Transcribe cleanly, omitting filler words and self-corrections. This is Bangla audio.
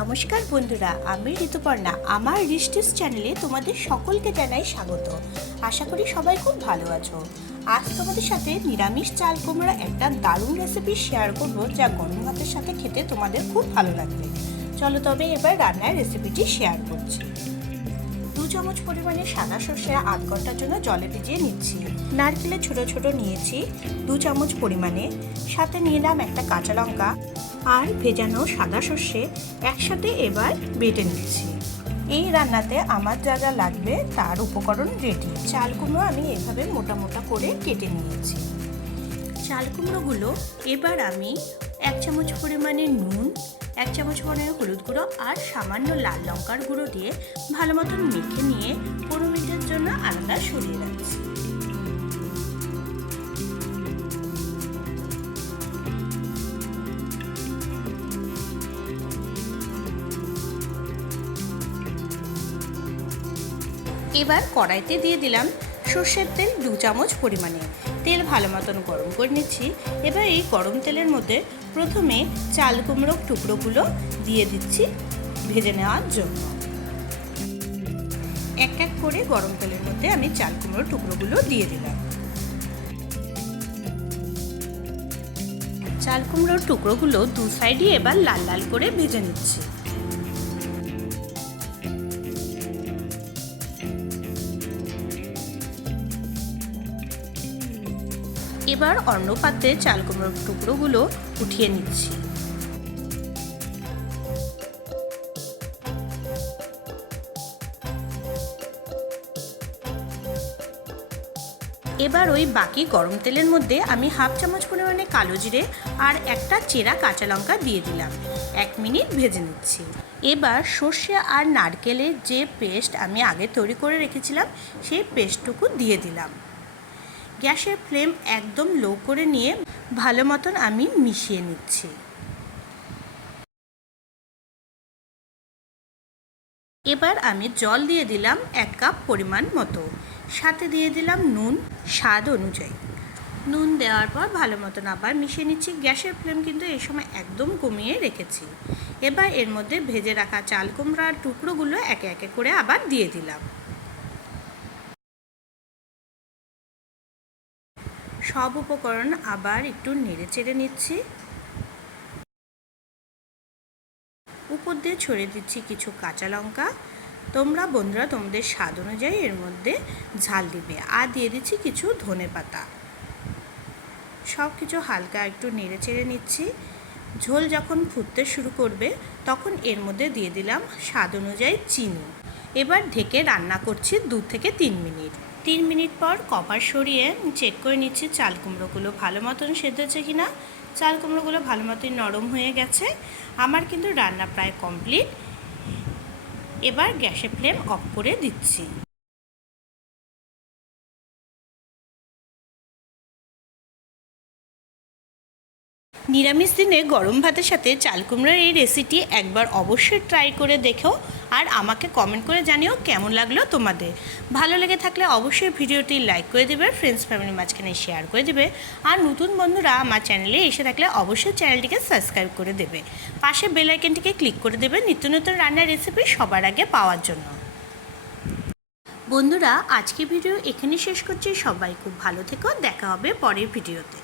নমস্কার বন্ধুরা, আমি ঋতুপর্ণা। আমার রিস্টিস চ্যানেলে তোমাদের সকলকে জানাই স্বাগত। আশা করি সবাই খুব ভালো আছো। আজ তোমাদের সাথে নিরামিষ চাল কুমড়া একটা দারুণ রেসিপি শেয়ার করব, যা গরম ভাতের সাথে খেতে তোমাদের খুব ভালো লাগবে। চলো তবে এবার রান্নার রেসিপিটি শেয়ার করছি। 2 চামচ পরিমাণে সাদা সর্ষে 8 ঘন্টার জন্য জলে ভিজিয়ে নিচ্ছি। নারকেলের ছোট ছোট নিয়েছি 2 চামচ পরিমাণে, সাথে নিলাম একটা কাঁচা লঙ্কা আর ভেজানো সাদা সর্ষে একসাথে এবার বেটে নিচ্ছি। এই রান্নাতে আমার যা যা লাগবে তার উপকরণ রেডি। চাল কুমড়ো আমি এভাবে মোটা মোটা করে কেটে নিয়েছি। চাল কুমড়োগুলো এবার আমি 1 চামচ পরিমাণে নুন, 1 চামচ পরিমাণে হলুদ গুঁড়ো আর সামান্য লাল লঙ্কার গুঁড়ো দিয়ে ভালো মতন মেখে নিয়ে 15 মিনিটের জন্য আলাদা সরিয়ে রাখছি। এবার কড়াইতে দিয়ে দিলাম সর্ষের তেল 2 চামচ পরিমাণে। তেল ভালো মতন গরম করে নিচ্ছি। এবার এই গরম তেলের মধ্যে প্রথমে চাল কুমড়োর টুকরোগুলো দিয়ে দিচ্ছি ভেজে নেওয়ার জন্য। এক এক করে গরম তেলের মধ্যে আমি চাল কুমড়োর টুকরোগুলো দিয়ে দিলাম। চাল কুমড়োর টুকরোগুলো দু সাইডই এবার লাল লাল করে ভেজে নিচ্ছি। এবার অন্য পাত্রে চাল কুমড়োর টুকরোগুলো উঠিয়ে নিচ্ছি। এবার ওই বাকি গরম তেলের মধ্যে আমি 1/2 চামচ পরিমাণে কালো জিরে আর একটা চেরা কাঁচা লঙ্কা দিয়ে দিলাম। 1 মিনিট ভেজে নিচ্ছি। এবার সর্ষে আর নারকেলের যে পেস্ট আমি আগে তৈরি করে রেখেছিলাম সেই পেস্টটুকু দিয়ে দিলাম। গ্যাসের ফ্লেম একদম লো করে নিয়ে ভালো মতন আমি মিশিয়ে নিচ্ছি। এবার আমি জল দিয়ে দিলাম 1 কাপ পরিমাণ মতো, সাথে দিয়ে দিলাম নুন স্বাদ অনুযায়ী। নুন দেওয়ার পর ভালো মতন আবার মিশিয়ে নিচ্ছি। গ্যাসের ফ্লেম কিন্তু এই সময় একদম কমিয়ে রেখেছি। এবার এর মধ্যে ভেজে রাখা চাল কুমড়ার টুকরোগুলো একে একে করে আবার দিয়ে দিলাম। সব উপকরণ আবার একটু নেড়ে চেড়ে নিচ্ছি। উপর দিয়ে ছড়িয়ে দিচ্ছি কিছু কাঁচা লঙ্কা। তোমরা বন্ধুরা তোমাদের স্বাদ অনুযায়ী এর মধ্যে ঝাল দিবে। আর দিয়ে দিচ্ছি কিছু ধনেপাতা। সব কিছু হালকা একটু নেড়ে চেড়ে নিচ্ছি। ঝোল যখন ফুটতে শুরু করবে তখন এর মধ্যে দিয়ে দিলাম স্বাদ অনুযায়ী চিনি। এবার ঢেকে রান্না করছি 2 থেকে 3 মিনিট। 3 মিনিট পর কভার সরিয়ে চেক করে নিচ্ছি চাল কুমড়োগুলো ভালো মতন সেদ্ধ হচ্ছে কিনা। চাল কুমড়োগুলো ভালো মতন নরম হয়ে গেছে। আমার কিন্তু রান্না প্রায় কমপ্লিট। এবার গ্যাসের ফ্লেম অফ করে দিচ্ছি। নিরামিষ দিনে গরম ভাতের সাথে চাল কুমড়োর এই রেসিপি একবার অবশ্যই ট্রাই করে দেখো আর আমাকে কমেন্ট করে জানিও কেমন লাগলো তোমাদের। ভালো লেগে থাকলে অবশ্যই ভিডিওটি লাইক করে দেবে, ফ্রেন্ডস ফ্যামিলির মাঝখানে শেয়ার করে দেবে। আর নতুন বন্ধুরা আমার চ্যানেলে এসে থাকলে অবশ্যই চ্যানেলটিকে সাবস্ক্রাইব করে দেবে। পাশে বেল আইকনটিকে ক্লিক করে দেবে নিত্য নতুন রান্নার রেসিপি সবার আগে পাওয়ার জন্য। বন্ধুরা আজকে ভিডিও এখানেই শেষ করছি। সবাই খুব ভালো থেকো। দেখা হবে পরের ভিডিওতে।